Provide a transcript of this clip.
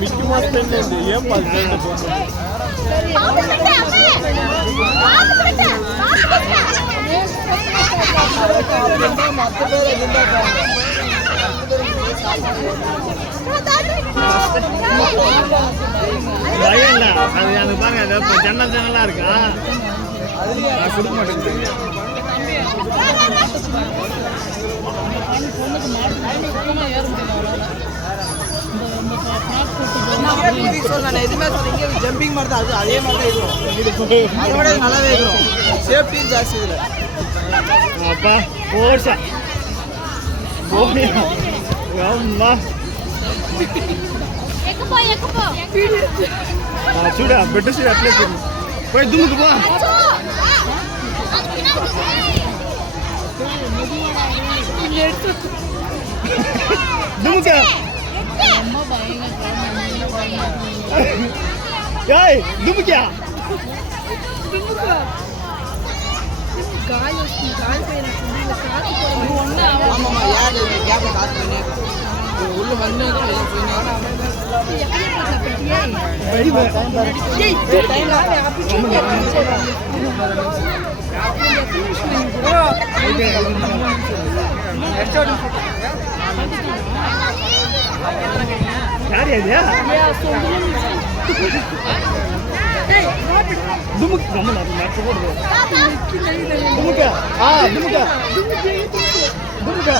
Mickey mouse pen అండి ఏం பயம் இல்லை அது எனக்கு பாருங்க அது இப்போ ஜன்னல் ஜன்னலாக இருக்கா அது கொடுக்க மாட்டேங்குது எதுவுமே சொல்றீங்க ஜம்பிங் மாதிரி தான் அது அதே மாதிரி தான் இருக்கும் அதோட நல்லாவே இருக்கும் சேஃப்டியும் ஜாஸ்தி இதில் அப்பா போஷா அம்மா చూడ బెడ్ సీట్ అట్లే పోయి దుమ్ముకు పో దుమ్ముకా ఏయ్ దుమ్ముకా గాలి వస్తుంది గాలి పోయినట్టుంది ఇలా కాకి పోయి ఆమమ్మ యాడ్ గ్యాప్ కాకి పోయినాక ఉల్లు వన్నాక ఇలా పోయినాక దుమ్ముకి గమ్మన్నారు నచ్చకూడదు దుమ్ముక దుమ్ముక దుమ్ముక